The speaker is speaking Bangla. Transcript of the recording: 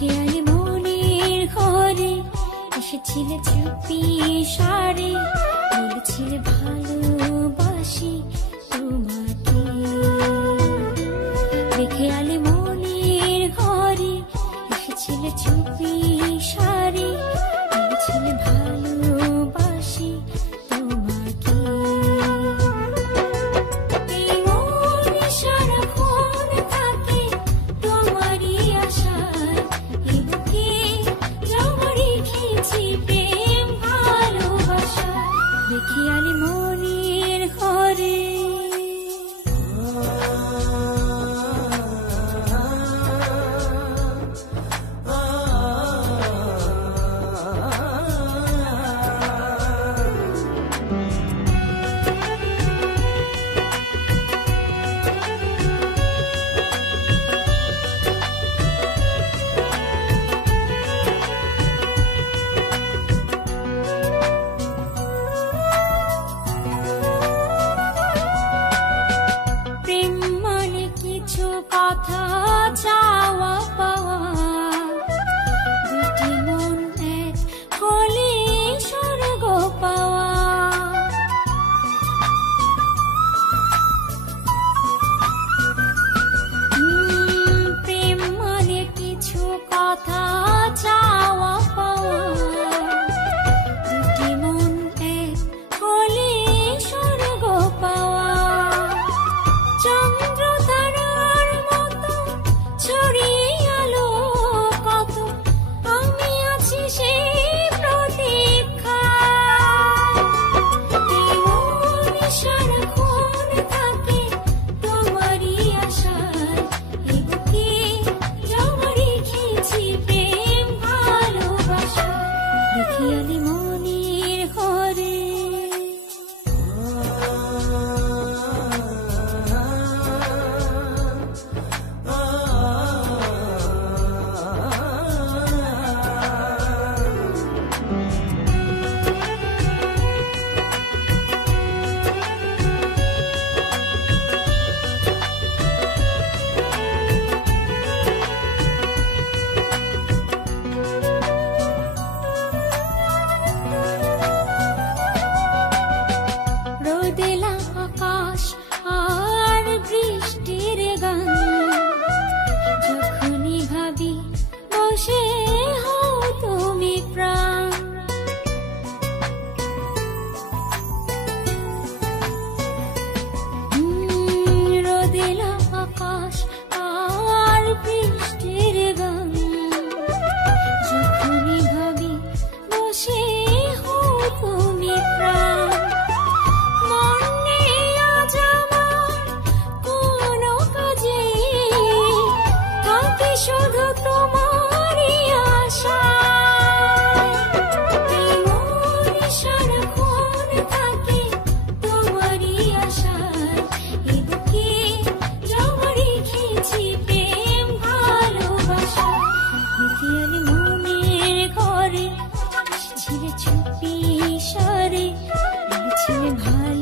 খেয়ালি মনের ঘরে এসেছিলে চুপি সারে, বলেছিলে ভালোবাসি তোমাকে। খেয়ালি মনের ঘরে এসেছিলে চুপি সারে, বলেছিলে ভালোবাসি তোমাকে। এই মন সারাক্ষণ থাকে তোমারই আশায়, এ বুকে জমা রেখেছি প্রেম ভালোবাসা। খেয়ালি মনের ঘরে কথা চাওয়া পাওয়া, দুটি মন এক হলে স্বর্গ পাওয়া। প্রেম মানে কিছু কথা চাওয়া পাওয়া, দুটি মন এক হলে স্বর্গ পাওয়া। চন্দ্র ছড়িয়ে আলো কত, আমি আছি সেই প্রতীক্ষায়। সারাক্ষণ থাকে তোমারই আশায়, এ বুকে জমা রেখেছি প্রেম ভালোবাসা। খেয়ালি মনের ঘরে রোদেলা আকাশ আর বৃষ্টির গান, যখনই ভাবি বসে হও তুমি প্রাণ। রোদেলা আকাশ আর বৃষ্টির গান, যখনই ভাবি বসে হও তুমি প্রাণ। শুধু তোমারই আশা, সারাক্ষণ থাকে তোমারই আশায়, এ বুকে জমা রেখেছি প্রেম ভালোবাসা। খেয়ালি মনের ঘরে এসেছিলে চুপি সারে, বলেছিলে ভালো